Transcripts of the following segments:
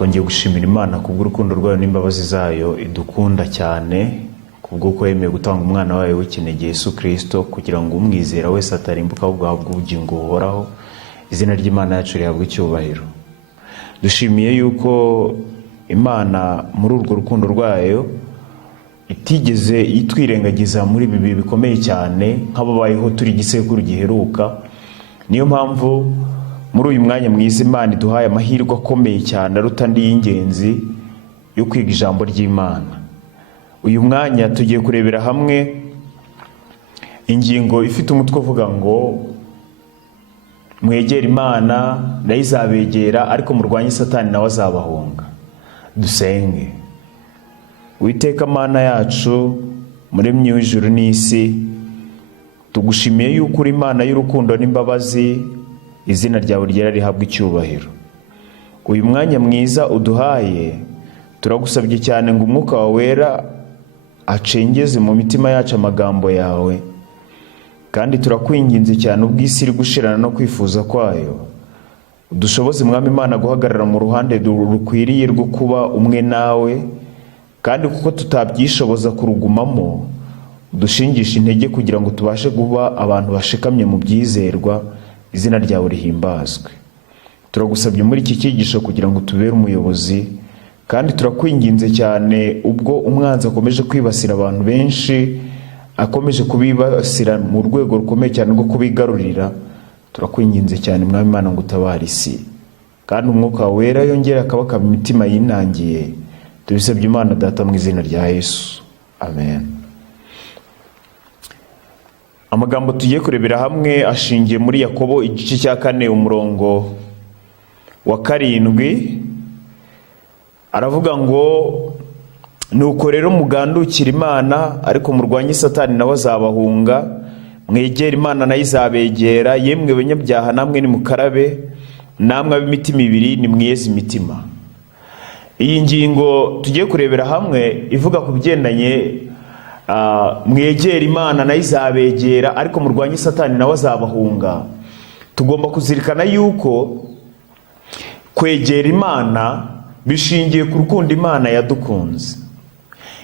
twongeye gushimira Imana kubw'urukundo rwayo n'imbabazi zayo idukunda cyane, kubw'uko yemeye gutanga umwana wayo w'ikinege Yesu Kristo kugira ngo umwizera wese atarimbuka ahubwo ahabwe ubugingo buhoraho. Izina ry'Imana yacu rihabwe icyubahiro. Dushimiye yuko Imana muri urwo rukundo rwayo itigeze itwirengagiza muri bibi bikomeye cyane nk'ababayeho turi igisekuru giheruka. Niyo mpamvu muri uyu mwanya mwiza Imana iduhaye amahirwe akomeye cyane aruta andi y'ingenzi yo kwiga ijambo ry'Imana. Uyu mwanya tugiye kurebera hamwe ingingo ifite umutwe uvuga ngo mwegere Imana nayo izabegera, ariko murwanye Satani nawe azabahunga. Dusenge. Uwiteka Mana yacu, muremyi w'ijuru n'isi, tugushimiye yuko uri Imana y'urukundo n'imbabazi, izina ryawe ryera rihabwa icyubahiro. Uyu mwanya mwiza uduhaye, turagusabye cyane ngo umwuka wawe wera acengeze mu mitima yacu amagambo yawe, kandi turakwinginze cyane ubw'isi iri gushirana no kwifuza kwayo, udushoboze Mwami Imana guhagarara mu ruhande rukwiriye rwo kuba umwe nawe, kandi kuko tutabyishoboza kurugumamo, udushingisha intege kugira ngo tubashe kuba abantu bashikamye mu byizerwa, izina ryawe rihimbazwe. Turagusabye muri iki cyigisho kugira ngo tubere umuyobozi, kandi turakwinginze cyane ubwo umwanzi akomeje kwibasira abantu benshi, akomeje kubibasira mu rwego rukomeye cyane rwo kubigarurira, turakwinginze cyane Mwami Imana ngo utabare isi, kandi umwuka wera yongera akabaka mu mitima yinangiye. Tubisabye Imana Data mu izina rya Yesu, amen. Amagambo tugiye kurebera hamwe ashingiye muri Yakobo igice cya 4 umurongo wa 7. Aravuga ngo nuko rero mugandukira Imana, ariko murwanye Satani nawe azabahunga. Mwegere Imana nayo izabegera. Yemwe banyabyaha namwe nimukarabe, namwe ab'imitima ibiri nimwiyeze imitima. Iyi ngingo tugiye kurebera hamwe ivuga ku bigendanye mwegere Imana nayo izabegera, ariko murwanye Satani nawe azabahunga. Tugomba kuzirikana yuko kwegera Imana bishingiye ku rukundo Imana yadukunze.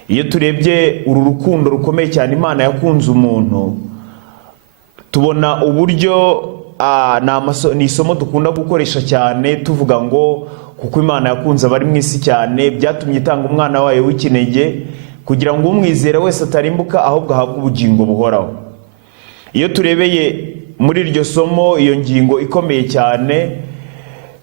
Iyo turebye uru rukundo rukomeye cyane Imana yakunze umuntu, tubona uburyo ni isomo dukunda gukoresha cyane tuvuga ngo kuko Imana yakunze abari mu isi cyane, byatumye itanga umwana wayo w'ikinege kugira ngo umwizera wese atarimbuka ahubwo ahabwe ubugingo buhoraho. Iyo turebeye muri iryo somo iyo ngingo ikomeye cyane,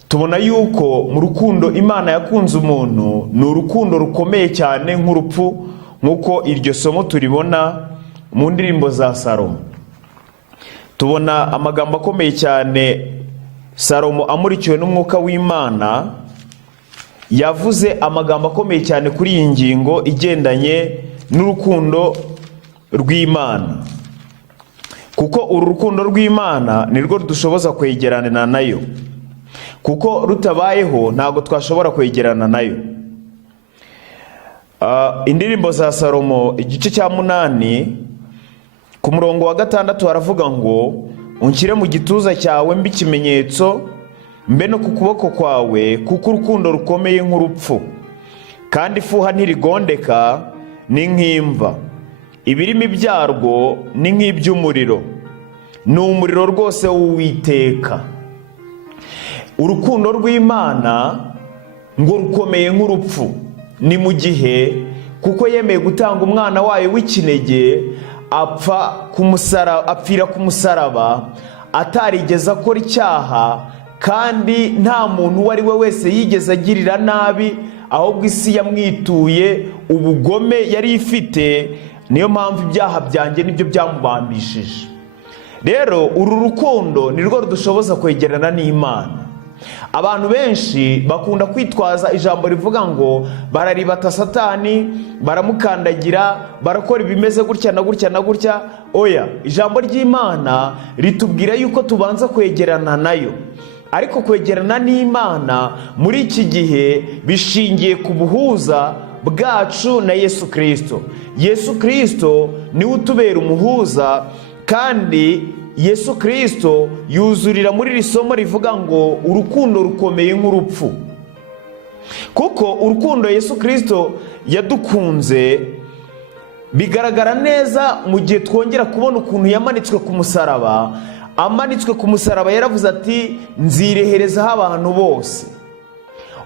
tubona yuko mu rukundo Imana yakunze umuntu ni urukundo rukomeye cyane nk'urupfu, nk'uko iryo somo turibona mu ndirimbo za Salomo. Tubona amagambo akomeye cyane Salomo amurikiwe n'umwuka w'Imana, yavuze amagambo akomeye cyane kuri iyi ngingo igendanye n'urukundo rw'Imana, kuko uru rukundo rw'Imana nirwo rudushoboza kwegerana nayo, kuko rutabayeho ntabwo twashobora kwegerana nayo. Indirimbo za Salomo igice cya 8 ku murongo wa 6 haravuga ngo unshyire mu gituza cyawe mbe ikimenyetso, mbe no ku kuboko kwawe, kuko urukundo rukomeye nk'urupfu, kandi ifuha ntirigondeka ni nk'imva, ibirimi byarwo ni nk'iby'umuriro, ni umuriro rwose w'Uwiteka. Urukundo rw'Imana ngo rukomeye nk'urupfu ni mu gihe kuko yemeye gutanga umwana wayo w'ikinege apfira ku musaraba atarigeze akora icyaha, kandi nta muntu uwo ari we wese yigeze agirira nabi, ahubwo isi yamwituye ubugome yari ifite. Niyo mpamvu ibyaha byanjye nibyo byamubambishije. Rero uru rukundo nirwo rudushoboza kwegerana n'Imana. Abantu benshi bakunda kwitwaza ijambo rivuga ngo bararibata Satani, baramukandagira, barakora ibimeze gutya na gutya na gutya. Oya, ijambo ry'Imana ritubwira yuko tubanza kwegerana nayo. Ariko kwegerana n'Imana muri iki gihe bishingiye ku buhuza bwacu na Yesu Kristo. Yesu Kristo niwe utubera umuhuza, kandi Yesu Kristo yuzurira muri iri somo rivuga ngo urukundo rukomeye nk'urupfu. kuko urukundo Yesu Kristo yadukunze bigaragara neza mu gihe twongera kubona ukuntu yamanitswe ku musaraba. Amanitswe ku musaraba yaravuze ati nzireherezaho abantu bose.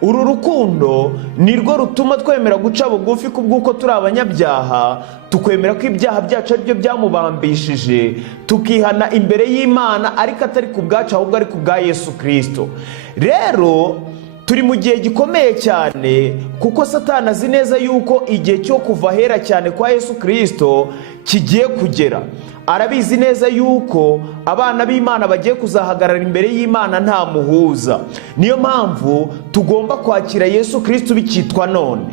Uru rukundo nirwo rutuma twemera guca bugufi kubw'uko turi abanyabyaha, tukwemera ko ibyaha byacu ari byo byamubambishije, tukihana imbere y'Imana, ariko atari ku bwacu ahubwo ari ku bwa Yesu Kristo. Rero turi mu gihe gikomeye cyane, kuko Satani azi neza yuko igihe cyo kuva hera cyane kwa Yesu Kristo kigiye kugera. Arabizi neza yuko abana b'Imana bagiye kuzahagarara imbere y'Imana nta muhuza. Niyo mpamvu tugomba kwakira Yesu Kristo bikitwa none.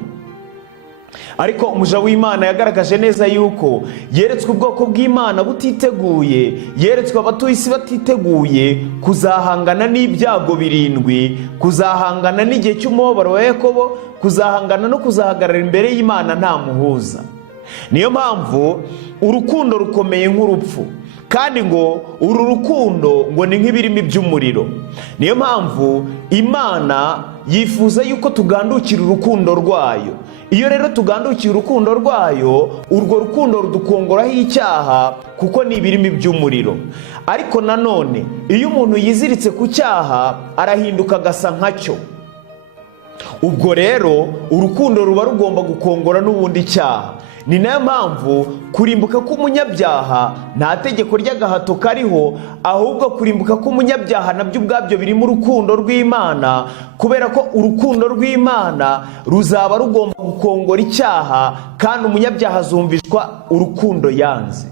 Ariko umuja w'Imana yagaragaje neza yuko yeretswe ubwoko bw'Imana butiteguye, yeretswe abatuye isi batiteguye kuzahangana n'ibyago 7, kuzahangana n'igihe cy'umubabaro wa Yakobo, kuzahangana no kuzahagarara imbere y'Imana nta muhuza. Niyo mpamvu urukundo rukomeye nk'urupfu, kandi ngo uru rukundo ngo ni nk'ibirimi by'umuriro. Niyo mpamvu Imana yifuza yuko tugandukira urukundo rwayo. Iyo rero tugandukiye urukundo rwayo, urwo rukundo rudukongoraho icyaha, kuko ni ibirimi by'umuriro. Ariko nanone iyo umuntu yiziritse ku cyaha arahinduka agasa nkacyo. Ubwo rero urukundo ruba rugomba gukongora n'ubundi cyaha. Ni nayo mpamvu kurimbuka k'umunyabyaha nta tegeko ry'agahato kariho, ahubwo kurimbuka k'umunyabyaha nabyo ubwabyo birimo urukundo rw'Imana, kubera ko urukundo rw'Imana ruzaba rugomba gukongora icyaha, kandi umunyabyaha azumvishwa urukundo yanze.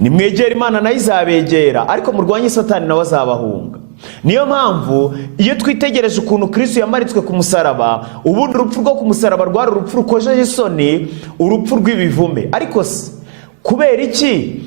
Nimwegera Imana nayo izabegera, ariko murwanye Satani nawe azabahunga. Niyo mpamvu iyo twitegereje ukuntu Kristo yamaritswe ku musaraba, ubundi urupfu rwo ku musaraba rwari urupfu rukojeje isoni, urupfu rw'ibivume. Ariko se kubera iki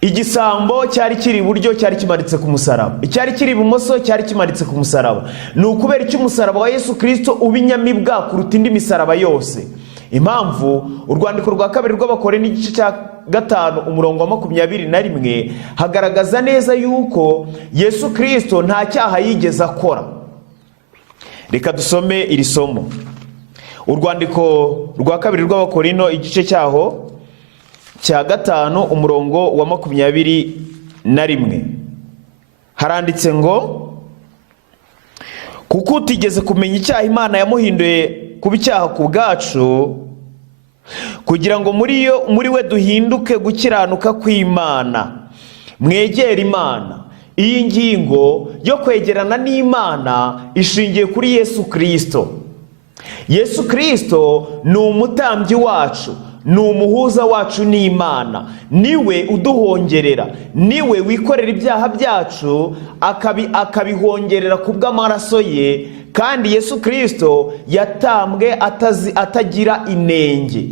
igisambo cyari kiri iburyo cyari kimaritse ku musaraba, icyari kiri ibumoso cyari kimaritse ku musaraba? Ni ukubera iki umusaraba wa Yesu Kristo uba inyamibwa kuruta indi misaraba yose? Impamvu urwandiko rwa 2 rw'Abakorintho igice cya 5 umurongo wa 21 hagaragaza neza yuko Yesu Kristo nta cyaha yigeze akora. Reka dusome iri somo. Urwandiko rwa 2 rw'Abakorintho igice cyaho cya 5 umurongo wa 21 haranditse ngo, kuko utigeze kumenya icyaha Imana yamuhinduye kuba icyaha ku bwacu, kugira ngo muri we duhinduke gukiranuka kw'Imana. Mwegera Imana. Iyi ngingo yo kwegerana n'Imana ishingiye kuri Yesu Kristo. Yesu Kristo ni umutambyi wacu, ni umuhuza wacu n'Imana. Niwe uduhongerera, niwe wikorera ibyaha byacu akabihongerera ku bw'amaraso ye. Kandi Yesu Kristo yatambwe atagira inenge.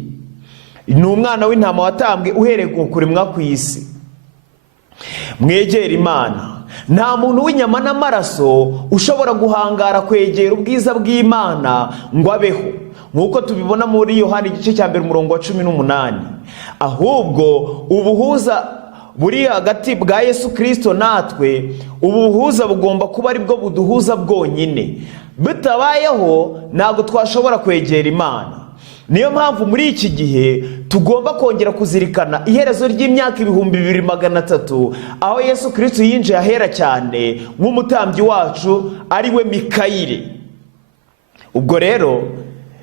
Ni umwana w'intama watambwe uhereye ku kuremwa kw'isi. Mwegera Imana. Nta muntu w'inyama n'amaraso ushobora guhangara kwegera ubwiza bw'Imana ngo abeho, nk'uko tubibona muri Yohana igice cya 1 umurongo wa 18. Ahubwo ubuhuza buri hagati bwa Yesu Kristo natwe, ubuhuza bugomba kuba ari bwo buduhuza bwonyine. Bitabayeho ntabwo twashobora kwegera Imana. Niyo mpamvu muri iki gihe tugomba kongera kuzirikana iherezo ry'imyaka 2300, aho Yesu Kristo yinjiye ahera cyane nk'umutambyi wacu ari we Mikayire. Ubwo rero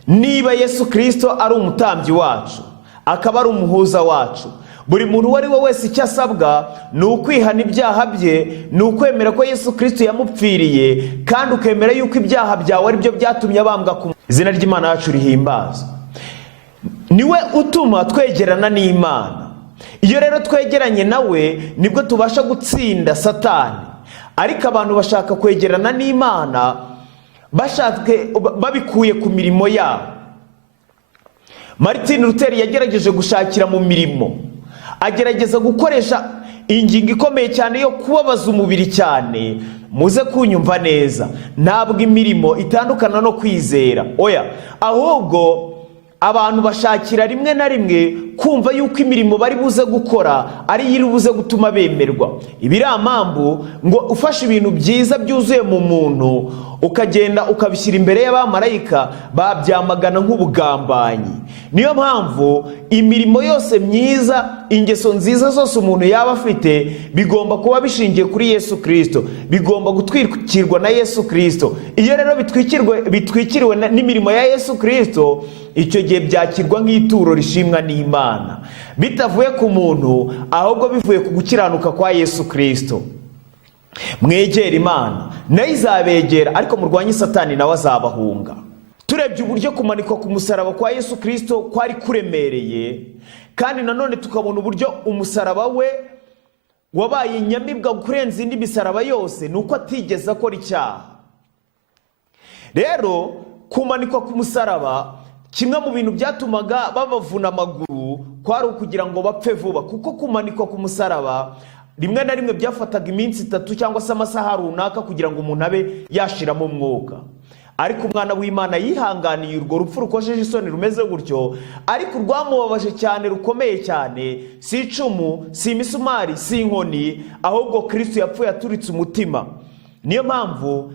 niba Yesu Kristo ari umutambyi wacu, akaba ari umuhuza wacu, buri muntu uwo ari we wese icyo asabwa ni ukwihana ibyaha bye, ni ukwemera ko Yesu Kristo yamupfiriye, kandi ukemera yuko ibyaha byawe ari byo byatumye abambwa ku izina ry'Imana yacu rihimbazwa. Niwe utuma twegerana n'Imana. Iyo rero twegeranye nawe nibwo tubasha gutsinda Satani. Ariko abantu bashaka kwegerana n'Imana babikuye ku mirimo yabo. Martin Luther yagerageje gushakira mu mirimo, agerageza gukoresha ingingo ikomeye cyane yo kubabaza umubiri cyane. Muze kunyumva neza, ntabwo imirimo itandukana no kwizera, oya, ahubwo abantu bashakira rimwe na rimwe kumva yuko imirimo bari buze gukora ari iri buze gutuma bemerwa. Ibiramambu ngo ufashe ibintu byiza byuzuye mu muntu ukagenda ukabishyira imbere y'abamarayika, babyamagana nk'ubugambanyi. Niyo mpamvu imirimo yose myiza, ingeso nziza zose umuntu yaba afite, bigomba kuba bishingiye kuri Yesu Kristo, bigomba gutwikirwa na Yesu Kristo. Iyo rero bitwikiriwe n'imirimo ya Yesu Kristo, icyo gihe byakirwa nk'ituro rishimwa n'Imana, bitavuye ku muntu, ahubwo bivuye ku gukiranuka kwa Yesu Kristo. Mwegera Imana nayo izabegera, ariko murwanye Satani nawe azabahunga. Turebye uburyo kumanikwa ku musaraba kwa Yesu Kristo kwari kuremereye, kandi nanone tukabona uburyo umusaraba we wabaye inyamibwa kurenza indi misaraba yose, nuko atigeze akora icyaha. Rero kumanikwa ku musaraba, kimwe mu bintu byatumaga babavuna amaguru kwari ukugira ngo bapfe vuba, kuko kumanikwa ku musaraba rimwe na rimwe byafataga iminsi 3 cyangwa se amasaha runaka kugira ngo umuntu abe yashiramo umwuka. Ariko umwana w'Imana yihanganiye urwo rupfu rukojeje isoni rumeze gutyo, ariko rwamubabaje cyane, rukomeye cyane, si icumu, si imisumari, si inkoni, ahubwo Kristo yapfuye aturitse umutima. Niyo mpamvu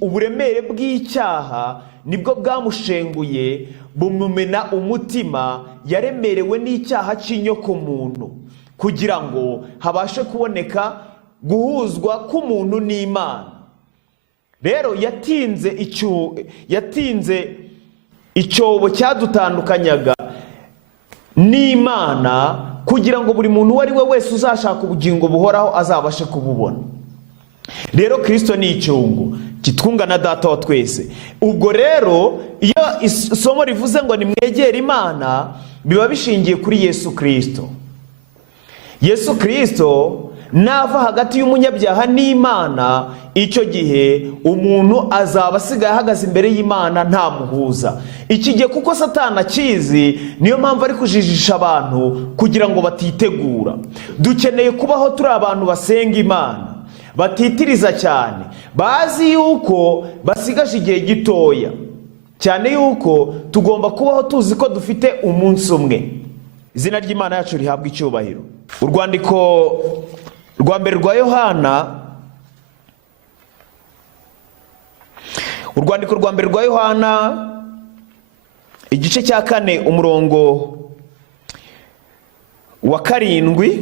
uburemere bw'icyaha nibwo bwamushenguye, bumumena umutima, yaremerewe n'icyaha cy'inyoko muntu, kugira ngo habashe kuboneka guhuzwa k'umuntu n'Imana. Rero yatinze icyobo cyadutandukanyaga n'Imana, kugira ngo buri muntu uwo ari we wese uzashaka ubugingo buhoraho azabashe kububona. Rero Kristo ni icyungo kitwunga na Data wa twese. Ubwo rero iyo isomo rivuze ngo nimwegere Imana, biba bishingiye kuri Yesu Kristo. Yesu Kristo nava hagati y'umunyabyaha n'Imana, icyo gihe umuntu azaba asigaye ahagaze imbere y'Imana nta muhuza. Iki gihe kuko Satani akizi, niyo mpamvu ari kujijisha abantu kugira ngo batitegura. Dukeneye kubaho turi abantu basenga Imana, batitiriza cyane, bazi yuko basigaje igihe gitoya, cyane yuko tugomba kubaho tuzi ko dufite umunsi umwe. Izina ry'Imana yacu rihabwa icyubahiro. Urwandiko rwa mbere rwa Yohana, igice cya 4 umurongo wa 7,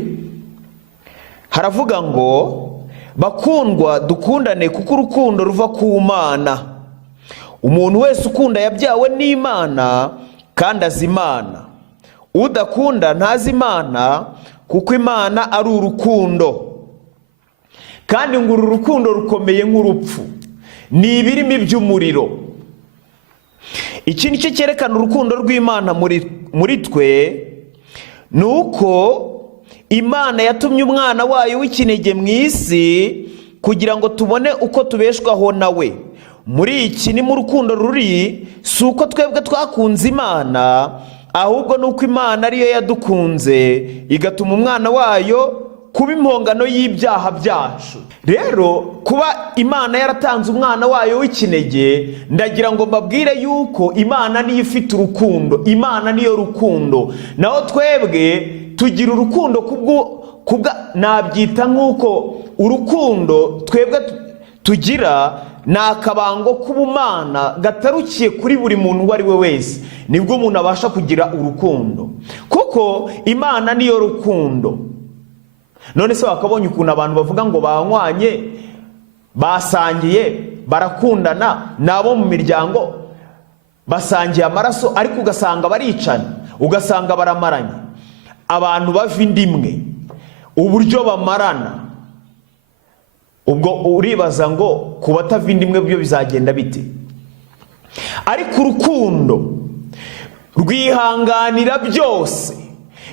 haravuga ngo, bakundwa dukundane kuko urukundo ruva ku Mana. Umuntu wese ukunda yabyawe n'Imana kandi azi Imana. Udakunda ntazi Imana, kuko Imana ari urukundo. Kandi ngo uru rukundo rukomeye nk'urupfu, ni ibirimi by'umuriro. Iki nicyo cyerekana urukundo rw'Imana muri twe, nuko Imana yatumye umwana wayo w'ikinege mu isi kugira ngo tubone uko tubeshwaho nawe. Muri iki ni mu rukundo ruri, si uko twebwe twakunze Imana, ahubwo nuko Imana ariyo yadukunze igatuma umwana wayo kuba impongano y'ibyaha byacu. Rero kuba Imana yaratanze umwana wayo w'ikinege, ndagira ngo mbabwire yuko Imana niyo ifite urukundo, Imana niyo rukundo. Naho twebwe tugira urukundo nabyita nk'uko urukundo twebwe tugira ni akabango k'ubumana gatarukiye kuri buri muntu uwo ari we wese, nibwo umuntu abasha kugira urukundo, kuko Imana niyo rukundo. None se wakabonye ukuntu abantu bavuga ngo banywanye, basangiye, barakundana, nabo mu miryango basangiye amaraso, ariko ugasanga baricana, ugasanga baramaranye. Abantu bava indimwe, uburyo bamarana, ubwo uribaza ngo ku batava indimwe byo bizagenda bite? Ariko urukundo rwihanganira byose.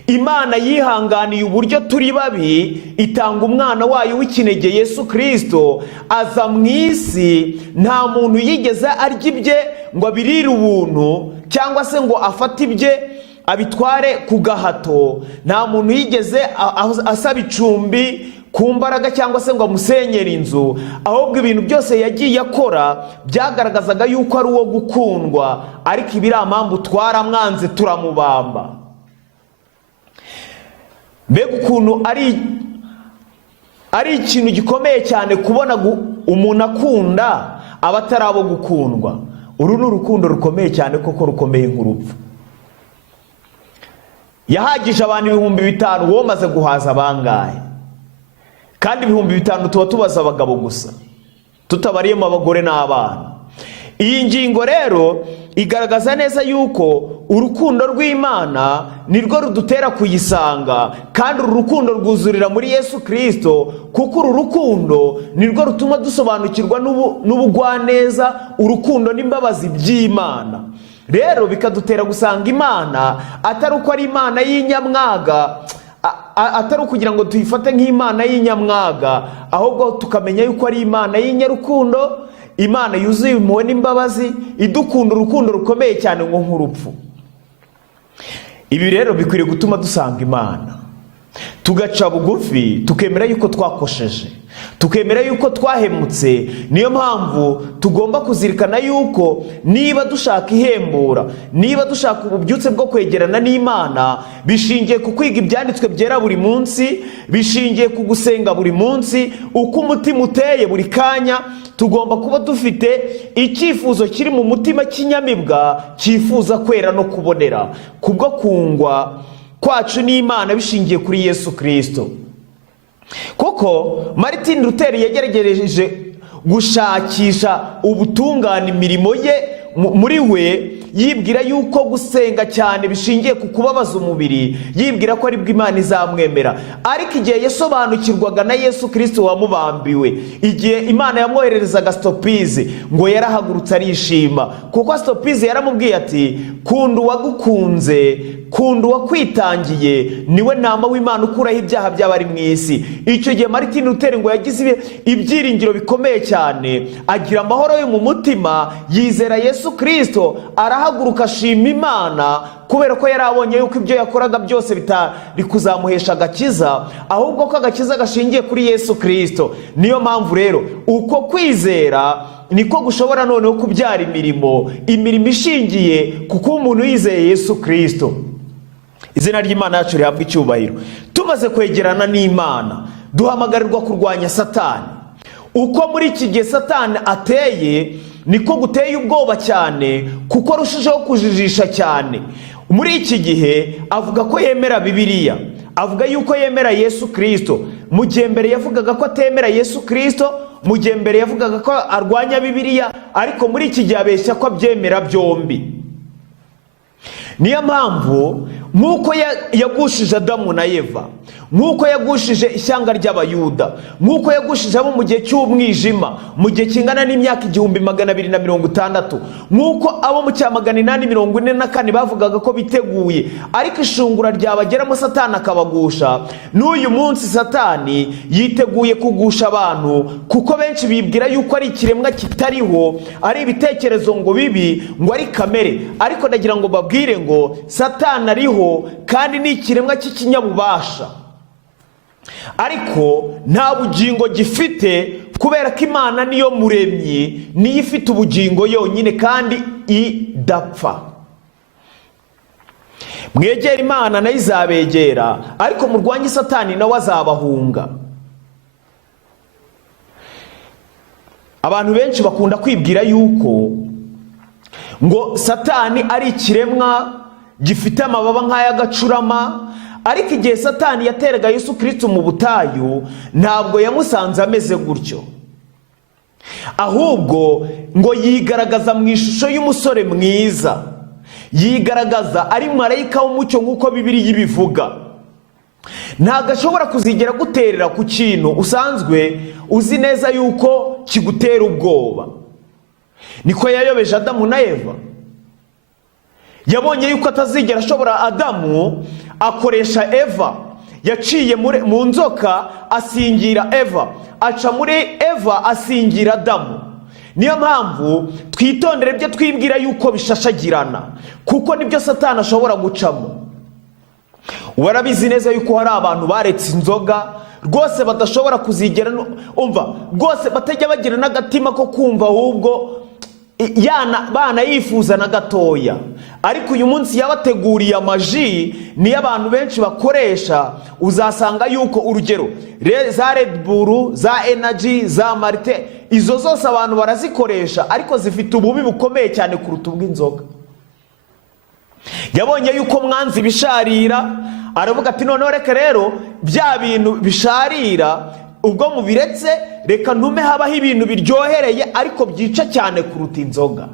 Imana yihanganiye uburyo turi babi, itanga umwana wayo w'ikinege Yesu Kristo, aza mu isi. Nta muntu yigeze arya ibye ngo abirire ubuntu, cyangwa se ngo afate ibye abitware ku gahato. Nta muntu yigeze asaba icumbi ku mbaraga cyangwa se ngo amusenyere inzu, ahubwo ibintu byose yagiye akora byagaragazaga yuko ari uwo gukundwa. Ariko ibiramambu twaramwanze, turamubamba. Mbega ukuntu ari ikintu gikomeye cyane kubona umuntu akunda abatari abo gukundwa. Uru ni urukundo rukomeye cyane, koko rukomeye nk'urupfu. Yahagije abantu 5,000, wowe maze guhaza bangahe? Kandi 5,000 tuba tubaza abagabo gusa, tutabariyemo abagore n'abana. Iyi ngingo rero igaragaza neza yuko urukundo rw'Imana nirwo rudutera kuyisanga, kandi uru rukundo rwuzurira muri Yesu Kristo, kuko uru rukundo nirwo rutuma dusobanukirwa n'ubugwaneza, urukundo n'imbabazi by'Imana. Rero bikadutera gusanga Imana atari uko ari Imana y'inyamwaga, atari ukugira ngo tuyifate nk'Imana y'inyamwaga, ahubwo tukamenya yuko ari Imana y'inyarukundo, Imana yuzuye impuhwe n'imbabazi, idukunda urukundo rukomeye cyane ngo nk'urupfu. Ibi rero bikwiriye gutuma dusanga Imana, tugaca bugufi, tukemera yuko twakosheje, tukemera yuko twahemutse. Niyo mpamvu tugomba kuzirikana yuko niba dushaka ihembura, niba dushaka ububyutse bwo kwegerana n'Imana, bishingiye ku kwiga ibyanditswe byera buri munsi, bishingiye ku gusenga buri munsi, uko umutima uteye buri kanya. Tugomba kuba dufite icyifuzo kiri mu mutima cy'inyamibwa, cyifuza kwera no kubonera, kubwo kungwa kwacu n'Imana bishingiye kuri Yesu Kristo. Kuko Martin Luther yagerageje gushakisha ubutungane imirimo ye muri we, yibwira yuko gusenga cyane bishingiye ku kubabaza umubiri, yibwira ko ari bwo Imana izamwemera. Ariko igihe yasobanukirwaga na Yesu Kristo wamubambiwe, igihe Imana yamwohererezaga Stopize, ngo yarahagurutse arishima, kuko Stopize yaramubwiye ati, kunda uwagukunze, kunda uwakwitangiye, niwe ntama w'Imana ukuraho ibyaha by'abari mu isi. Icyo gihe Martin Luther ngo yagize ibyiringiro bikomeye cyane, agira amahoro yo mu mutima, yizera Yesu Kristo, arahaguruka ashima Imana, kubera ko yari abonye yuko ibyo yakoraga byose bitari kuzamuhesha agakiza, ahubwo ko agakiza gashingiye kuri Yesu Kristo. Niyo mpamvu rero uko kwizera niko gushobora noneho kubyara imirimo ishingiye kuko umuntu yizeye Yesu Kristo. Izina ry'Imana yacu rihabwa icyubahiro. Tumaze kwegerana n'Imana, duhamagarirwa kurwanya Satani. Uko muri iki gihe Satani ateye, niko guteye ubwoba cyane, kuko arushijeho kujijisha cyane. Muri iki gihe avuga ko yemera Bibiliya, avuga yuko yemera Yesu Kristo, mu gihe mbere yavugaga ko atemera Yesu Kristo, mu gihe mbere yavugaga ko arwanya Bibiliya, ariko muri iki gihe abeshya ko abyemera byombi. Niyo mpamvu nk'uko yagushije Adamu na Eva, nk'uko yagushije ishyanga ry'Abayuda, nk'uko yagushije abo mu gihe cy'umwijima, mu gihe kingana n'imyaka 1260, nk'uko abo mu cya 844 bavugaga ko biteguye, ariko ishungura ryabageramo Satani akabagusha. N'uyu munsi Satani yiteguye kugusha abantu, kuko benshi bibwira yuko ari ikiremwa kitariho, ari ibitekerezo ngo bibi, ngo ari kamere. Ariko ndagira ngo babwire ngo Satani ariho, kandi ni ikiremwa cy'ikinyabubasha, ariko nta bugingo gifite, kubera ko Imana niyo muremyi, niyo ifite ubugingo yonyine kandi idapfa. Mwegera Imana nayo izabegera, ariko murwanye Satani nawe azabahunga. Abantu benshi bakunda kwibwira yuko ngo Satani ari ikiremwa gifite amababa nk'ay'agacurama, ariko igihe Satani yateraga Yesu Kristo mu butayu, ntabwo yamusanze ameze gutyo, ahubwo ngo yigaragaza mu ishusho y'umusore mwiza, yigaragaza ari marayika w'umucyo nk'uko Bibiliya ibivuga. Ntabwo ashobora kuzigera guterera ku kintu usanzwe uzi neza yuko kigutera ubwoba. Niko yayobeje Adamu na Eva. Yabonye yuko atazigera ashobora, Adamu akoresha Eva, yaciye mu nzoka asingira Eva, aca muri Eva asingira Adamu. Niyo mpamvu twitondere ibyo twibwira yuko bishashagirana, kuko nibyo Satani ashobora gucamo. Warabizi neza yuko hari abantu baretse inzoga rwose badashobora kuzigera, umva, rwose batajya bagira n'agatima ko kumva, ahubwo bana yifuza na gatoya, ariko uyu munsi yabateguriye amaji niyo abantu benshi bakoresha. Uzasanga yuko urugero za Red Bull, za Energy, za Marite, izo zose abantu barazikoresha, ariko zifite ububi bukomeye cyane kuruta ubw'inzoga. Yabonye yuko mwanzi bisharira, aravuga ati noneho reka rero bya bintu bisharira ubwo mubiretse, reka ntume habaho ibintu biryohereye ariko byica cyane kuruta inzoga.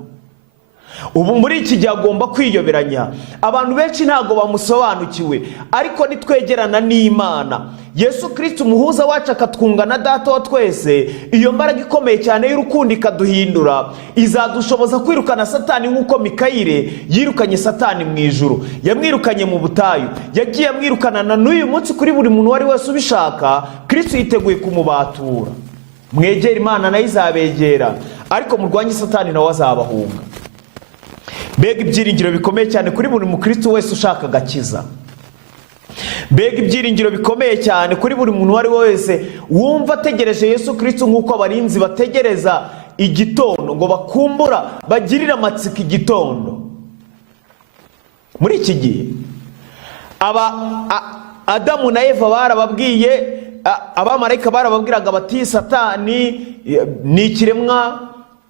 Ubu muri iki gihe agomba kwiyoberanya. Abantu benshi ntago bamusobanukiwe, ariko nitwegerana n'Imana, Yesu Kristo umuhuza wacu akatwunga na Data wa twese, iyo mbaraga ikomeye cyane y'urukundo ikaduhindura, izadushoboza kwirukana Satani nk'uko Mikayire yirukanye Satani mu ijuru. Yamwirukanye mu butayu, yagiye amwirukana na n'uyu munsi kuri buri muntu wari wese ubishaka. Kristo yiteguye kumubatura. Mwegera Imana nayo izabegera, ariko murwanye Satani nawe azabahunga. Mbega ibyiringiro bikomeye cyane kuri buri mukristo wese ushaka agakiza. Mbega ibyiringiro bikomeye cyane kuri buri muntu wari wese wumva ategereje Yesu Kristo nk'uko abarinzi bategereza igitondo ngo bakumbura bagirira amatsiko igitondo. Muri iki gihe Adamu na Eva barababwiye, abamarayika barababwiraga bati Satani ni ikiremwa,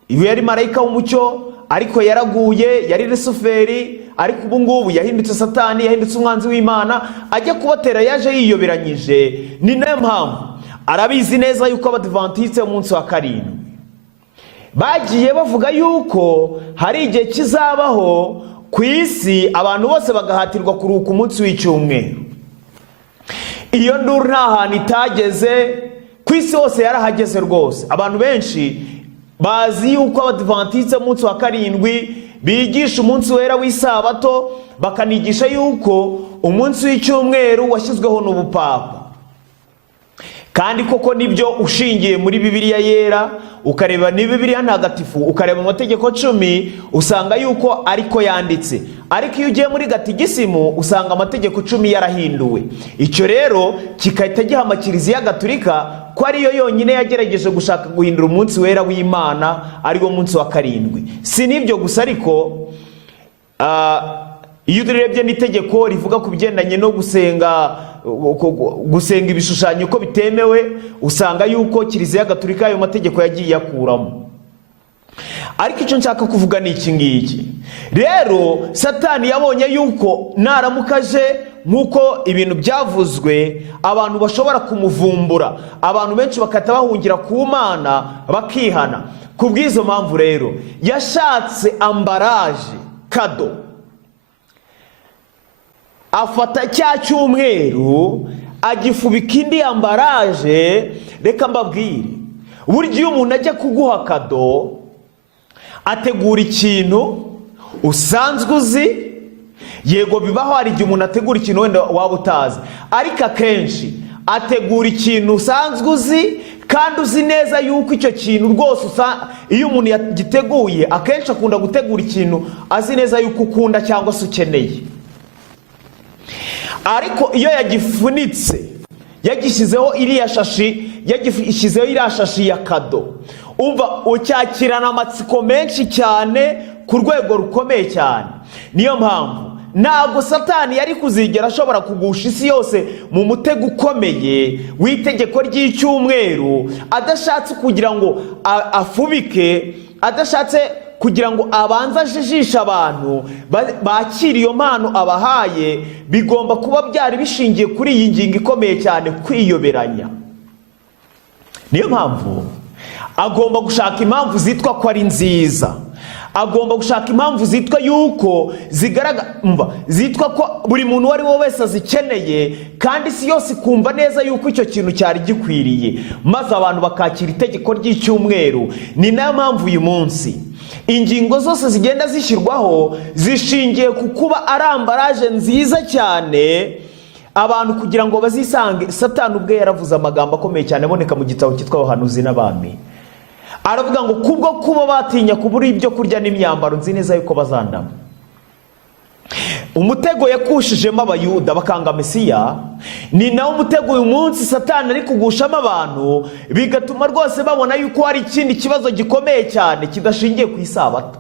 yari marayika w'umucyo, ariko yaraguye, yari Lusiferi, ariko ubu ngubu yahindutse Satani, yahindutse umwanzi w'Imana, ajya kubatera yaje yiyoberanyije. Ni nayo mpamvu arabizi neza yuko Abadiventiste umunsi wa karindwi bagiye bavuga yuko hari igihe kizabaho ku isi abantu bose bagahatirwa kuruhuka umunsi w'icyumweru. Iyo nduru nta hantu itageze, ku isi hose yarahageze rwose. Abantu benshi bazi yuko Abadiventiste umunsi wa karindwi bigisha umunsi wera w'isabato, bakanigisha yuko umunsi w'icyumweru washyizweho n'ubupapa. Kandi koko nibyo, ushingiye muri Bibiliya yera, ukareba ni Bibiliya ntagatifu, ukareba amategeko 10, usanga yuko ariko yanditse. Ariko iyo ugiye muri gatigisimu usanga amategeko 10 yarahinduwe. Icyo rero kikahita gihama Kiliziya Gatolika ko ariyo yonyine yagerageje gushaka guhindura umunsi wera w'Imana ariwo munsi wa karindwi. Si nibyo gusa, ariko iyo urebye n'itegeko rivuga ku bigendanye no gusenga ibishushanyo ko bitemewe, usanga yuko Kiliziya Gatolika ayo mategeko yagiye yakuramo. Ariko icyo nshaka kuvuga ni iki ngiki rero, Satani yabonye yuko naramukaje nk'uko ibintu byavuzwe, abantu bashobora kumuvumbura, abantu benshi bakata bahungira ku Mana bakihana. Kubw'izo mpamvu rero yashatse ambaraje, kado, afata cya cyumweru agifubika indi ambaraje. Reka mbabwire, burya iyo umuntu ajya kuguha kado ategura ikintu usanzwe uzi. Yego bibaho hari igihe umuntu ategura ikintu wenda waba utazi, ariko akenshi ategura ikintu usanzwe uzi, kandi uzi neza yuko icyo kintu rwose iyo umuntu yagiteguye, akenshi akunda gutegura ikintu azi neza yuko ukunda cyangwa se ukeneye. Ariko iyo yagifunitse, yagishyizeho iriya shashi ya kado, umva ucyakirana amatsiko menshi cyane ku rwego rukomeye cyane. Niyo mpamvu ntabwo Satani yari kuzigera ashobora kugusha isi yose mu mutego ukomeye w'itegeko ry'icyumweru, adashatse kugira ngo afubike, adashatse kugira ngo abanze ajijishe abantu bakira iyo mpano abahaye. Bigomba kuba byari bishingiye kuri iyi ngingo ikomeye cyane, kwiyoberanya. Niyo mpamvu agomba gushaka impamvu zitwa ko ari nziza, agomba gushaka impamvu zitwa yuko zitwa ko buri muntu wari we wese azikeneye, kandi isi yose ikumva neza yuko icyo kintu cyari gikwiriye, maze abantu bakakira itegeko ry'icyumweru. Ni nayo mpamvu uyu munsi ingingo zose zigenda zishyirwaho zishingiye ku kuba ari ambaraje nziza cyane, abantu kugira ngo bazisange. Satani ubwe yaravuze amagambo akomeye cyane aboneka mu gitabo cyitwa Abahanuzi n'Abami. Aravuga ngo kubwo kuba batinya kubura ibyo kurya n'imyambaro, nzi neza yuko bazandama. umutego yakushijemo abayuda bakanga Mesiya, ni nawo umutego uyu munsi Satani ari kugushamo abantu, bigatuma rwose babona yuko hari ikindi kibazo gikomeye cyane kidashingiye ku isabato.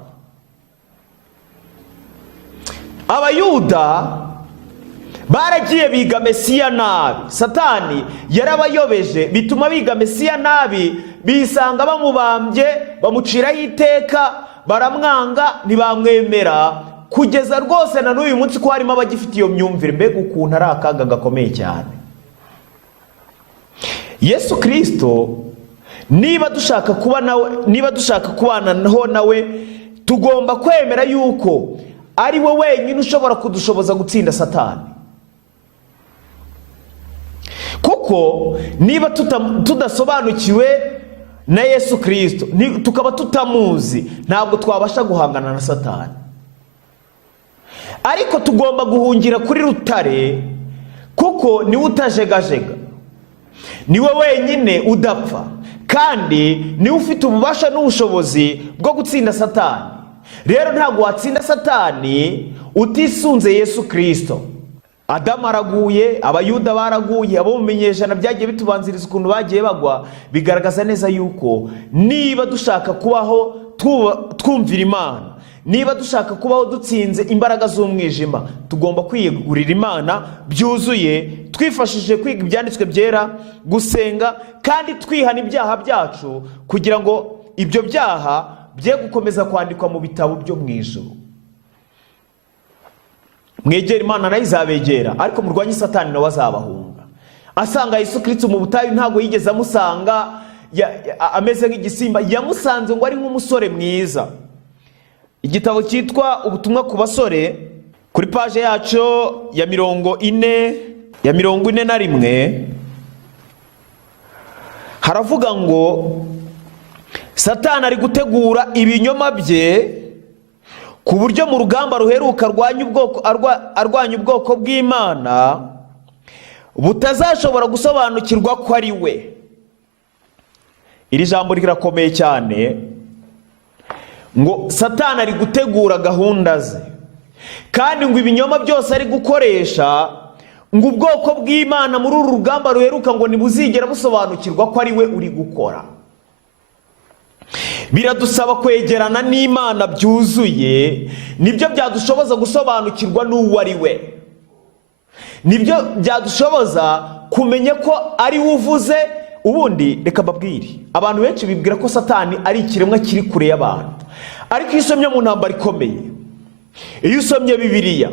Abayuda baragiye biga Mesiya nabi, Satani yarabayobeje bituma biga Mesiya nabi, bisanga bamubambye, bamuciraho iteka, baramwanga, ntibamwemera, kugeza rwose na n'uyu munsi ko harimo abagifite iyo myumvire. Mbega ukuntu ari akaga gakomeye cyane. Yesu Kristo niba dushaka kubana nawe, tugomba kwemera yuko ari we wenyine ushobora kudushoboza gutsinda Satani. Kuko niba tudasobanukiwe na Yesu Kristo, tukaba tutamuzi, ntabwo twabasha guhangana na Satani. Ariko tugomba guhungira kuri rutare, kuko niwe utajegajega, niwe wenyine udapfa, kandi niwe ufite ububasha n'ubushobozi bwo gutsinda Satani. Rero ntabwo watsinda Satani utisunze Yesu Kristo. Adamu araguye, abayuda baraguye, abo mu binyejana byagiye bitubanziriza ukuntu bagiye bagwa, bigaragaza neza yuko niba dushaka kubaho twumvira Imana, niba dushaka kubaho dutsinze imbaraga z'umwijima, tugomba kwiyegurira Imana byuzuye, twifashishije kwiga ibyanditswe byera, gusenga, kandi twihana ibyaha byacu, kugira ngo ibyo byaha bye gukomeza kwandikwa mu bitabo byo mu ijuru. Mwegera Imana nayo izabegera, ariko murwanye Satani nawe azabahunga. Asanga Yesu Kristo mu butayu ntabwo yigeze amusanga ameze nk'igisimba, yamusanze ngo ari nk'umusore mwiza. Igitabo cyitwa Ubutumwa ku basore, kuri paje yacu ya 41 haravuga ngo Satani ari gutegura ibinyoma bye ku buryo mu rugamba ruheruka arwanya ubwoko bw'Imana butazashobora gusobanukirwa ko ari we. Iri jambo rirakomeye cyane, ngo Satani ari gutegura gahunda ze, kandi ngo ibinyoma byose ari gukoresha, ngo ubwoko bw'Imana muri uru rugamba ruheruka ngo ntibuzigera busobanukirwa ko ari we uri gukora. Biradusaba kwegerana n'Imana byuzuye, nibyo byadushoboza gusobanukirwa n'uwo ari we, nibyo byadushoboza kumenya ko ari we uvuze. Ubundi reka mbabwire, abantu benshi bibwira ko Satani ari ikiremwa kiri kure y'abantu, ariko iyo usomye mu ntambara ikomeye, iyo usomye Bibiliya,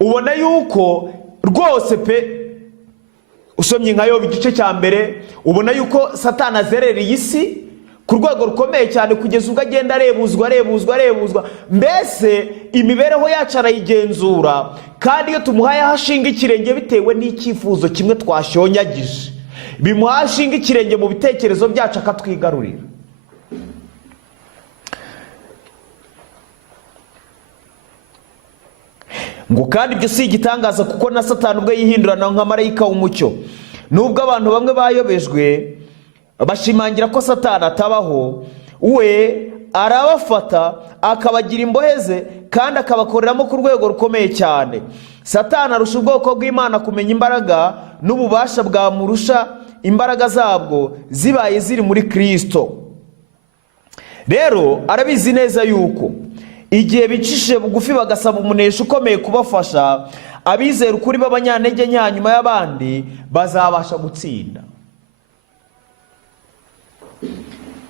ubona yuko rwose pe, usomye nka Yobu igice cya mbere, ubona yuko Satani azerereye isi ku rwego rukomeye cyane, kugeza ubwo agenda arebuzwa. Mbese imibereho yacu arayigenzura, kandi iyo tumuhaye ahashinga ikirenge bitewe n'icyifuzo kimwe twashonyagije, bimuha ashinga ikirenge mu bitekerezo byacu akatwigarurira. Ngo kandi ibyo si igitangaza, kuko na Satani ubwo yihindurana nka marayika w'umucyo. Nubwo abantu bamwe bayobejwe bashimangira ko Satani atabaho, we arabafata akabagira imbohe ze, kandi akabakoreramo ku rwego rukomeye cyane. Satani arusha ubwoko bw'Imana kumenya imbaraga n'ububasha bwamurusha imbaraga zabwo zibaye ziri muri Kristo. Rero arabizi neza yuko igihe bicishije bugufi bagasaba umunesha ukomeye kubafasha, abizera ukuri b'abanyantege nke nyuma y'abandi bazabasha gutsinda.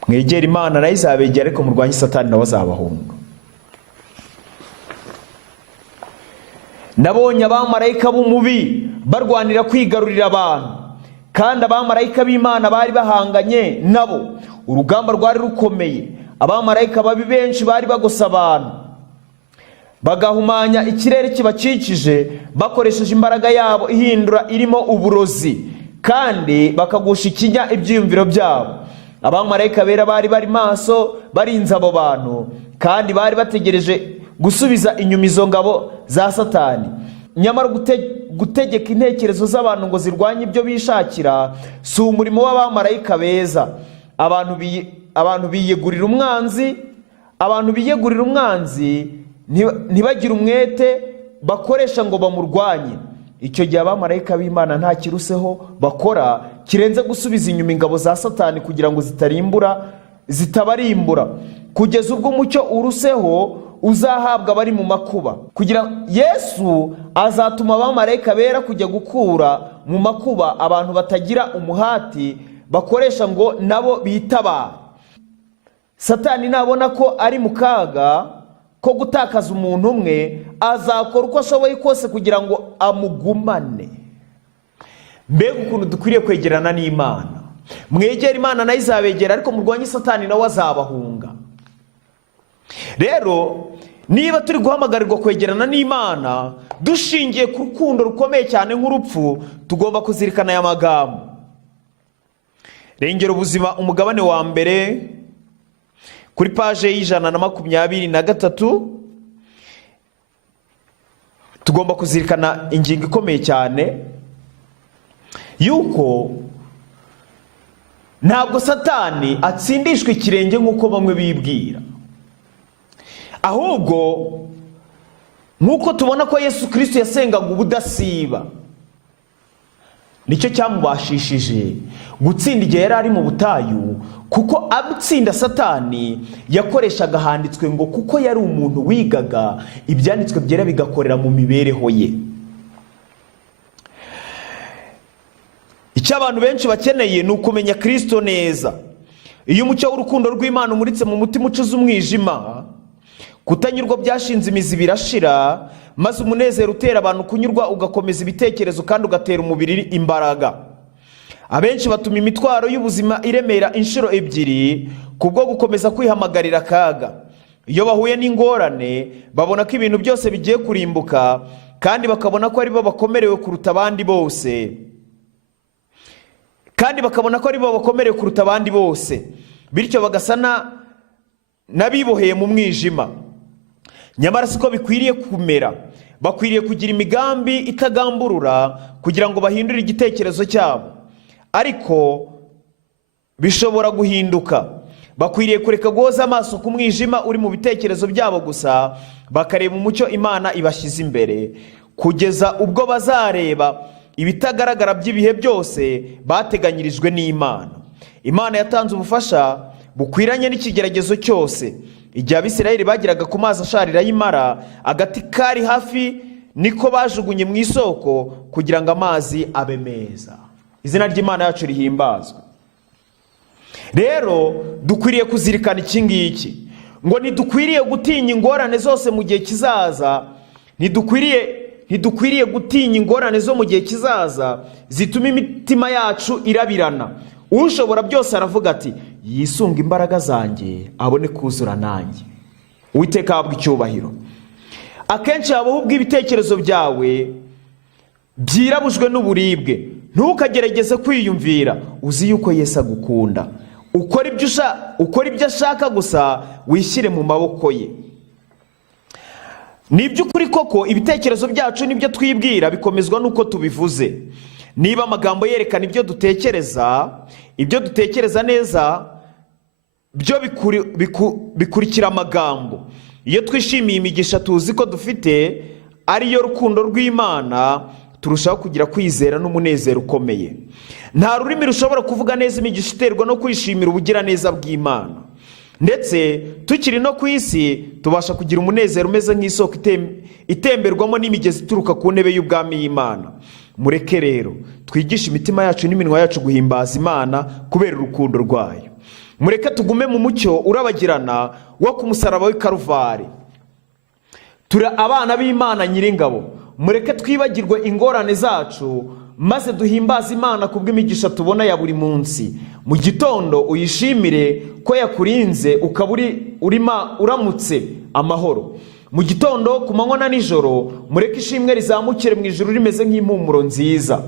Mwegera Imana nayo izabegera, ariko murwanye Satani nawe azabahunga. Nabonye abamarayika b'umubi barwanira kwigarurira abantu, kandi abamarayika b'Imana bari bahanganye nabo. Urugamba rwari rukomeye, abamarayika babi benshi bari bagosa abantu, bagahumanya ikirere kibakikije bakoresheje imbaraga yabo ihindura irimo uburozi, kandi bakagusha ikinya ibyiyumviro byabo. Abamarayika bera bari bari maso barinze abo bantu, kandi bari bategereje gusubiza inyuma izo ngabo za Satani. Nyamara gutegeka intekerezo z'abantu ngo zirwanye ibyo bishakira si umurimo w'abamarayika beza. Abantu biyegurira umwanzi, ntibagire umwete, bakoresha ngo bamurwanye. Icyo gihe abamarayika b'Imana nta kiruseho bakora kirenze gusubiza inyuma ingabo za Satani kugira ngo zitabarimbura, kugeza ubwo umucyo uruseho uzahabwa abari mu makuba. Kugira Yesu azatuma abamarayika bera kujya gukura mu makuba abantu batagira umuhati bakoresha ngo nabo bitabara. Satani nabona ko ari mu kaga ko gutakaza umuntu umwe, azakora uko ashoboye kose kugira ngo amugumane. Mbega ukuntu dukwiriye kwegerana n'Imana. Mwegera Imana nayo izabegera, ariko murwanye Satani nawe azabahunga. Rero niba turi guhamagarirwa kwegerana n'Imana dushingiye ku rukundo rukomeye cyane nk'urupfu, tugomba kuzirikana aya magambo. Rengera ubuzima, umugabane wa mbere, kuri paje y'123 tugomba kuzirikana ingingo ikomeye cyane yuko ntabwo Satani atsindishwa ikirenge nk'uko bamwe bibwira, ahubwo nk'uko tubona ko Yesu Kristo yasengaga ubudasiba, nicyo cyamubashishije gutsinda igihe yari ari mu butayu. Kuko abutsinda Satani yakoreshaga handitswe ngo kuko yari umuntu wigaga ibyanditswe byera bigakorera mu mibereho ye. Icyo abantu benshi bakeneye ni ukumenya Kristo neza. Iyo umucyo w'urukundo rw'Imana umuritse mu mutima ucuza umwijima, kutanyurwa byashinze imizi birashira, maze umunezero utera abantu kunyurwa ugakomeza ibitekerezo kandi ugatera umubiri imbaraga. Abenshi batuma imitwaro y'ubuzima iremera inshuro ebyiri kubwo gukomeza kwihamagarira akaga. Iyo bahuye n'ingorane babona ko ibintu byose bigiye kurimbuka, kandi bakabona ko ari bo bakomerewe kuruta abandi bose, bityo bagasana n'abiboheye mu mwijima. Nyamara siko bikwiriye kumera. Bakwiriye kugira imigambi itagamburura kugira ngo bahindure igitekerezo cyabo, ariko bishobora guhinduka. Bakwiriye kureka guhoza amaso ku mwijima uri mu bitekerezo byabo gusa, bakareba umucyo Imana ibashyize imbere, kugeza ubwo bazareba ibitagaragara by'ibihe byose bateganyirijwe n'Imana. Imana yatanze ubufasha bukwiranye n'ikigeragezo cyose. Igihe Abisirayeli bagiraga ku mazi asharira y'Imara, agati kari hafi niko bajugunye mu isoko kugira ngo amazi abe meza. Izina ry'Imana yacu rihimbazwe. Rero dukwiriye kuzirikana iki ngiki, ngo ntidukwiriye gutinya ingorane zose mu gihe kizaza. Ntidukwiriye gutinya ingorane zo mu gihe kizaza zituma imitima yacu irabirana. Ushobora byose aravuga ati yisunga imbaraga zanjye abone kuzura nanjye. Uwiteka ahabwa icyubahiro. Akenshi habaho ubw'ibitekerezo byawe byirabujwe n'uburibwe. Ntukagerageze kwiyumvira, uzi yuko Yesu agukunda. Ukora ibyo ashaka gusa, wishyire mu maboko ye. Ni iby'ukuri koko ibitekerezo byacu n'ibyo twibwira bikomezwa n'uko tubivuze. Niba amagambo yerekana ibyo dutekereza neza byo bikurikira amagambo. Iyo twishimiye imigisha tuzi ko dufite ariyo rukundo rw'Imana, turushaho kugira kwizera n'umunezero ukomeye. Nta rurimi rushobora kuvuga neza imigisha iterwa no kwishimira ubugiraneza bw'Imana. Ndetse tukiri no ku isi tubasha kugira umunezero umeze nk'isoko itemberwamo n'imigezi ituruka ku ntebe y'ubwami y'Imana. Mureke rero twigishe imitima yacu n'iminwa yacu guhimbaza Imana kubera urukundo rwayo. Mureke tugume mu mucyo urabagirana wo ku musaraba w'i Karuvari. Turi abana b'Imana Nyiringabo. Mureke twibagirwe ingorane zacu maze duhimbaze Imana kubw'imigisha tubona ya buri munsi. Mu gitondo uyishimire ko yakurinze ukaba uramutse amahoro. Mu gitondo, ku manywa na nijoro, mureke ishimwe rizamukire mu ijuru rimeze nk'impumuro nziza.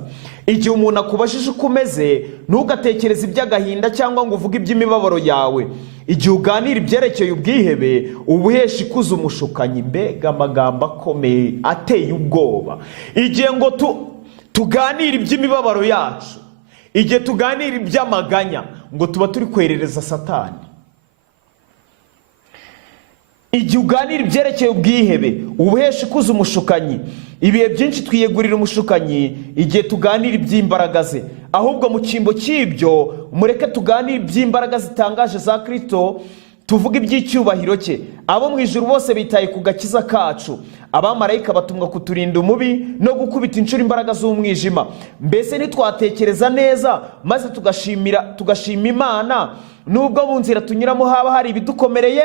Igihe umuntu akubajije uko umeze, ntugatekereze iby'agahinda cyangwa ngo uvuge iby'imibabaro yawe. Igihe uganira ibyerekeye ubwihebe, ubuhesha ikuzo umushukanyi. Mbega amagambo akomeye ateye ubwoba. Igihe ngo tuganira iby'imibabaro yacu, igihe tuganira iby'amaganya, ngo tuba turi kwerereza Satani. igihe uganira ibyerekeye ubwihebe ubuhesha ikuza umushukanyi. Ibihe byinshi twiyegurira umushukanyi igihe tuganira iby'imbaraga ze. Ahubwo mu cyimbo cy'ibyo mureke tuganire iby'imbaraga zitangaje za Kristo, tuvuga iby'icyubahiro cye. Abo mu ijuru bose bitaye ku gakiza kacu. Abamarayika batumwa kuturinda umubi no gukubita inshuro imbaraga z'umwijima. Mbese ntitwatekereza neza maze tugashima Imana, nubwo mu nzira tunyuramo haba hari ibidukomereye?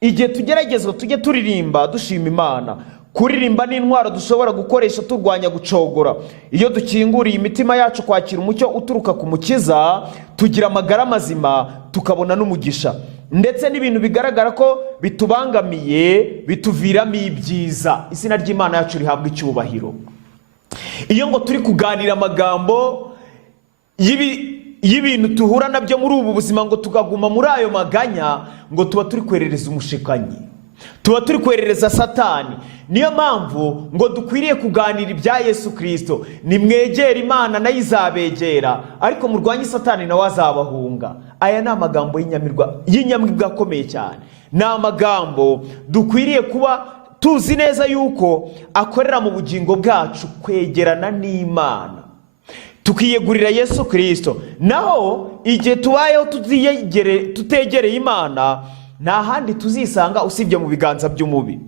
Igihe tugeragezwa tujye turirimba dushima Imana. Kuririmba ni intwaro dushobora gukoresha turwanya gucogora. Iyo dukinguriye imitima yacu kwakira umucyo uturuka ku Mukiza, tugira amagara mazima, tukabona n'umugisha. Ndetse n'ibintu bigaragara ko bitubangamiye bituviramo ibyiza. Izina ry'Imana yacu rihabwa icyubahiro. Iyo ngo turi kuganira amagambo y'ibintu tuhura nabyo muri ubu buzima ngo tukaguma muri ayo maganya, ngo tuba turi kwerereza umushikanyi, tuba turi kwerereza Satani. Niyo mpamvu ngo dukwiriye kuganira ibya Yesu Kristo. Nimwegere Imana nayo izabegera, ariko murwanye Satani nawe azabahunga. Aya ni amagambo y'inyamibwa akomeye cyane. Ni amagambo dukwiriye kuba tuzi neza yuko akorera mu bugingo bwacu kwegerana n'Imana, tukiyegurira Yesu Kristo. Naho igihe tubayeho tutegereye Imana, nta handi tuzisanga usibye mu biganza by'umubi.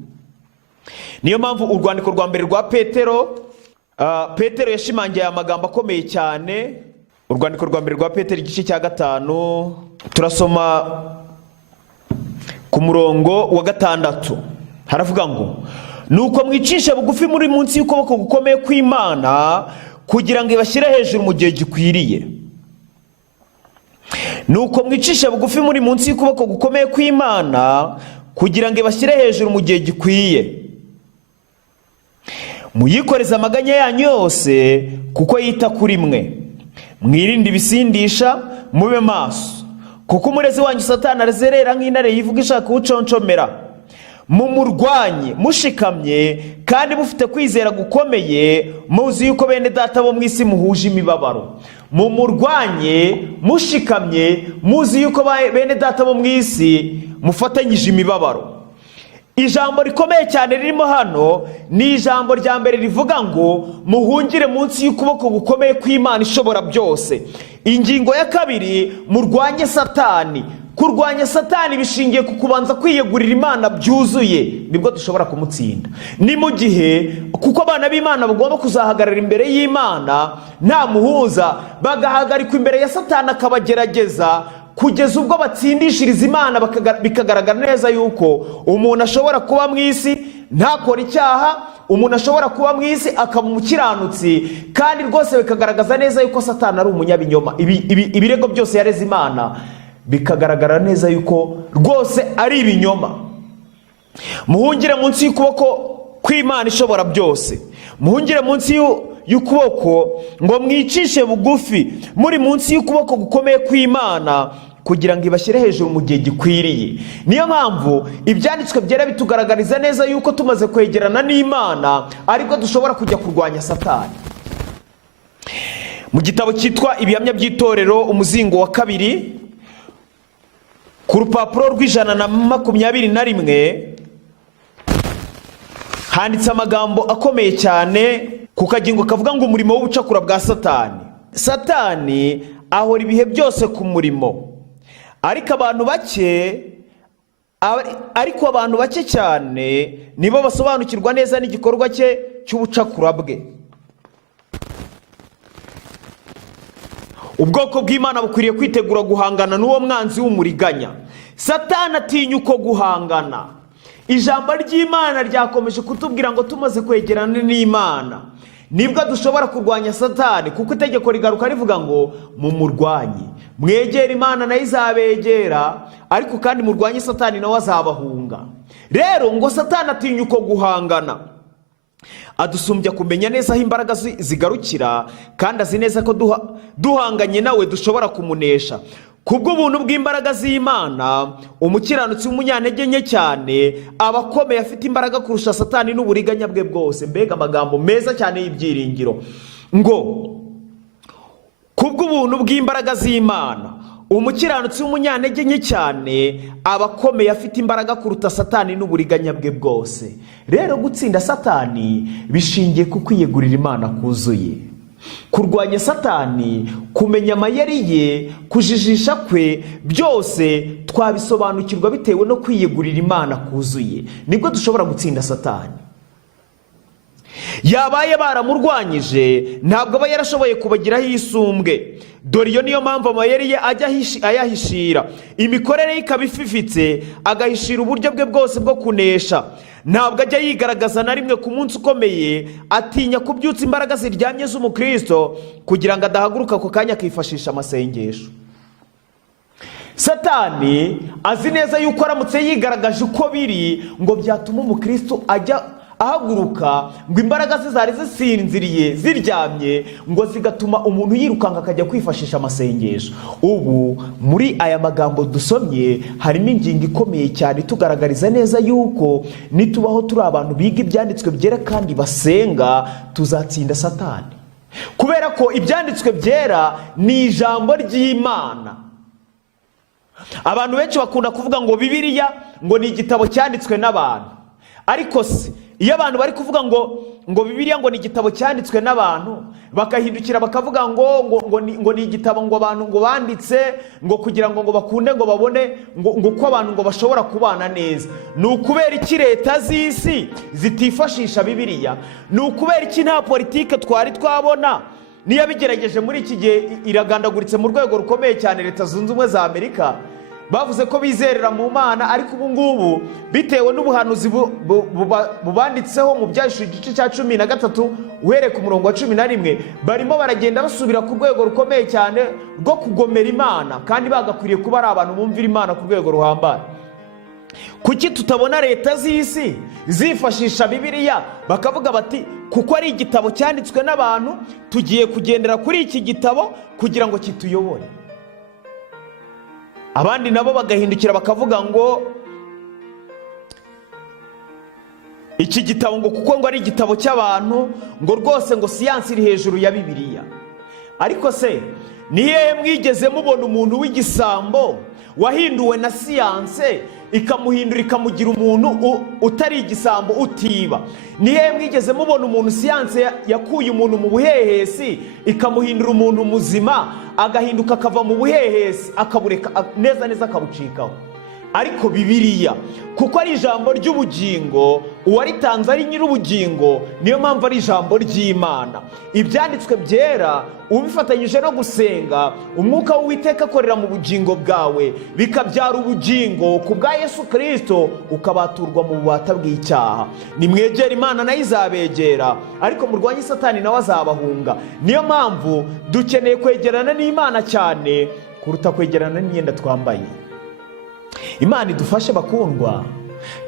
Niyo mpamvu urwandiko rwa mbere rwa Petero yashimangiye aya magambo akomeye cyane. Urwandiko rwa mbere rwa Petero igice cya 5 turasoma ku murongo wa 6. Haravuga ngo, nuko mwicishe bugufi muri munsi y'ukuboko gukomeye kw'Imana kugira ngo ibashyire hejuru mu gihe gikwiriye. Nuko mwicishe bugufi muri munsi y'ukuboko gukomeye kw'Imana kugira ngo ibashyire hejuru mu gihe gikwiye. Muyikoreze amaganya yanyu yose kuko yita kuri mwe. Mwirinde ibisindisha, mube maso, kuko umurezi wanyu Satani arazerera nk'intare yivuga ishaka kuwuconshomera. Mumurwanye mushikamye kandi mufite kwizera gukomeye, muzi yuko bene data bo mu isi muhuje imibabaro. Mumurwanye mushikamye, muzi yuko bene data bo mu isi mufatanyije imibabaro. Ijambo rikomeye cyane ririmo hano ni ijambo rya mbere rivuga ngo muhungire munsi y'ukuboko gukomeye kw'Imana ishobora byose. Ingingo ya kabiri, murwanye Satani. Kurwanya Satani bishingiye ku kubanza kwiyegurira Imana byuzuye, nibwo dushobora kumutsinda. Ni mu gihe kuko abana b'Imana bagomba kuzahagarara imbere y'Imana nta muhuza, bagahagarikwa imbere ya Satani akabagerageza kugeza ubwo batsindishiriza Imana, bikagaragara neza yuko umuntu ashobora kuba mu isi ntakora icyaha, umuntu ashobora kuba mu isi akaba umukiranutsi, kandi rwose bikagaragaza neza yuko Satani ari umunyabinyoma. Ibirego byose yareze Imana bikagaragara neza yuko rwose ari ibinyoma. Muhungire munsi y'ukuboko kw'Imana ishobora byose. Muhungire munsi y'ukuboko, ngo mwicishe bugufi muri munsi y'ukuboko gukomeye kw'Imana kugira ngo ibashyire hejuru mu gihe gikwiriye. Niyo mpamvu ibyanditswe byera bitugaragariza neza yuko tumaze kwegerana n'Imana ariko dushobora kujya kurwanya Satani. Mu gitabo cyitwa Ibihamya by'itorero umuzingo wa 2 ku rupapuro rw'121 handitse amagambo akomeye cyane ku kagingo kavuga ngo umurimo w'ubucakura bwa Satani. Satani ahora ibihe byose ku murimo, ariko abantu bake cyane nibo basobanukirwa neza n'igikorwa cye cy'ubucakura bwe. Ubwoko bw'Imana bukwiriye kwitegura guhangana n'uwo mwanzi w'umuriganya. Satani atinya uko guhangana. Ijambo ry'Imana ryakomeje kutubwira ngo tumaze kwegerana n'Imana nibwo dushobora kurwanya Satani, kuko itegeko rigaruka rivuga ngo mumurwanye, mwegere Imana nayo izabegera, ariko kandi murwanye Satani nawe azabahunga. Rero ngo Satani atinya uko guhangana, adusumbya kumenya neza aho imbaraga zigarukira, kandi azi neza ko duhanganye nawe dushobora kumunesha. Kubw'ubuntu bw'imbaraga z'Imana, umukiranutsi w'umunyantege nke cyane aba akomeye, afite imbaraga kurusha Satani n'uburiganya bwe bwose. Mbega amagambo meza cyane y'ibyiringiro. Ngo kubw'ubuntu bw'imbaraga z'Imana, umukiranutsi w'umunyantege nke cyane aba akomeye, afite imbaraga kuruta Satani n'uburiganya bwe bwose. Rero gutsinda Satani bishingiye ku kwiyegurira Imana kuzuye. Kurwanya Satani, kumenya amayeri ye, kujijisha kwe, byose twabisobanukirwa bitewe no kwiyegurira Imana kuzuye. Nibwo dushobora gutsinda Satani. Yabaye baramurwanyije, ntabwo aba yarashoboye kubagiraho isumbwe. Dore iyo niyo mpamvu amayeri ye ajya ayahishira, imikorere ye ikaba ififitse, agahishira uburyo bwe bwose bwo kunesha. Ntabwo ajya yigaragaza na rimwe ku munsi ukomeye, atinya kubyutsa imbaraga ziryamye z'umukristo kugira ngo adahaguruka ako kanya akifashisha amasengesho. Satani azi neza yuko aramutse yigaragaje uko biri ngo byatuma umukristo ajya ahaguruka, ngo imbaraga ze zari zisinziriye ziryamye, ngo zigatuma umuntu yirukanka akajya kwifashisha amasengesho. Ubu muri aya magambo dusomye harimo ingingo ikomeye cyane tugaragariza neza yuko nitubaho turi abantu biga ibyanditswe byera kandi basenga, tuzatsinda Satani. Kubera ko ibyanditswe byera ni ijambo ry'Imana. Abantu benshi bakunda kuvuga ngo Bibiliya ngo ni igitabo cyanditswe n'abantu. Ariko se iyo abantu bari kuvuga ngo Bibiliya ngo ni igitabo cyanditswe n'abantu, bakahindukira bakavuga ngo ni igitabo ngo abantu ngo banditse ngo kugira ngo bakunde ngo babone ngo ko abantu ngo bashobora kubana neza, ni ukubera iki leta z'isi zitifashisha Bibiliya? Ni ukubera iki nta politike twari twabona? Niyo bigerageje muri iki gihe iragandaguritse mu rwego rukomeye cyane. Leta Zunze Ubumwe za Amerika bavuze ko bizerera mu Mana, ariko ubu ngubu bitewe n'ubuhanuzi bubanditseho mu Byahishuriwe igice cya 13 uhereye ku murongo wa 11, barimo baragenda basubira ku rwego rukomeye cyane rwo kugomera Imana, kandi bagakwiriye kuba ari abantu bumvira Imana ku rwego ruhambaye. Kuki tutabona leta z'isi zifashisha Bibiliya bakavuga bati kuko ari igitabo cyanditswe n'abantu, tugiye kugendera kuri iki gitabo kugira ngo kituyobore? Abandi nabo bagahindukira bakavuga ngo iki gitabo ngo kuko ngo ari igitabo cy'abantu, ngo rwose ngo siyansi iri hejuru ya Bibiliya. Ariko se ni hehe mwigeze mubona umuntu w'igisambo wahinduwe na siyanse ikamuhindura ikamugira umuntu utari igisambo utiba? Ni hehe mwigeze mubona umuntu siyanse yakuye umuntu mu buhehesi ikamuhindura umuntu muzima, agahinduka akava mu buhehesi akabureka neza neza akabucikaho? Ariko Bibiliya kuko ari ijambo ry'ubugingo, uwaritanze ari nyir'ubugingo, niyo mpamvu ari ijambo ry'Imana. Ibyanditswe byera ubifatanyije no gusenga, umwuka w'Uwiteka akorera mu bugingo bwawe, bikabyara ubugingo ku bwa Yesu Kristo, ukabaturwa mu bubata bw'icyaha. Nimwegera Imana nayo izabegera, ariko murwanye Satani nawe azabahunga. Niyo mpamvu dukeneye kwegerana n'Imana cyane kuruta kwegerana n'imyenda twambaye. Imana idufashe bakundwa,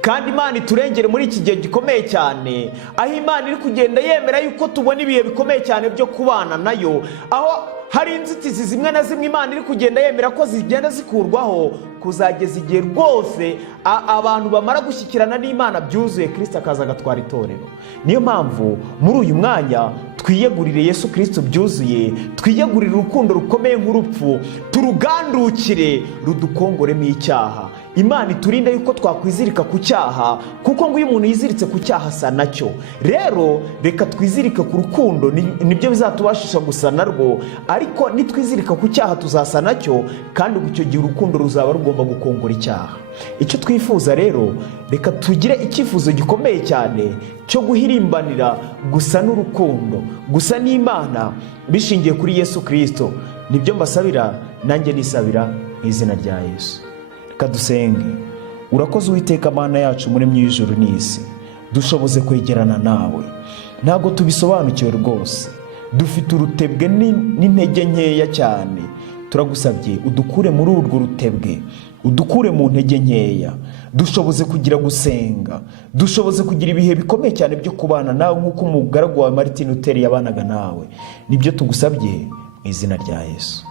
kandi Imana iturengere muri iki gihe gikomeye cyane, aho Imana iri kugenda yemera yuko tubona ibihe bikomeye cyane byo kubana nayo, aho hari inzitizi zimwe na zimwe Imana iri kugenda yemera ko zigenda zikurwaho, kuzageza igihe rwose abantu bamara gushyikirana n'Imana byuzuye, Kristo akaza agatwara itorero. Niyo mpamvu muri uyu mwanya twiyegurire Yesu Kristo byuzuye, twiyegurire urukundo rukomeye nk'urupfu, turugandukire rudukongoremo icyaha. Imana iturinde yuko twakwizirika ku cyaha, kuko ngo iyo umuntu yiziritse ku cyaha asa nacyo. Rero reka twizirike ku rukundo, nibyo bizatubashisha gusa narwo. Ariko nitwizirika ku cyaha tuzasa nacyo, kandi icyo gihe urukundo ruzaba rugomba gukongora icyaha. Icyo twifuza rero, reka tugire icyifuzo gikomeye cyane cyo guhirimbanira gusa n'urukundo, gusa n'Imana bishingiye kuri Yesu Kristo. Nibyo mbasabira, nanjye nisabira mu izina rya Yesu. Reka dusenge. Urakoze Uwiteka Mana yacu muremyi w'ijuru n'isi, dushoboze kwegerana nawe. Ntabwo tubisobanukiwe rwose, dufite urutebwe n'intege nkeya cyane. Turagusabye udukure muri urwo rutebwe, udukure mu ntege nkeya, dushoboze kugira gusenga, dushoboze kugira ibihe bikomeye cyane byo kubana nawe nk'uko umugaragu wa Martin Luther yabanaga nawe. Nibyo tugusabye mu izina rya Yesu.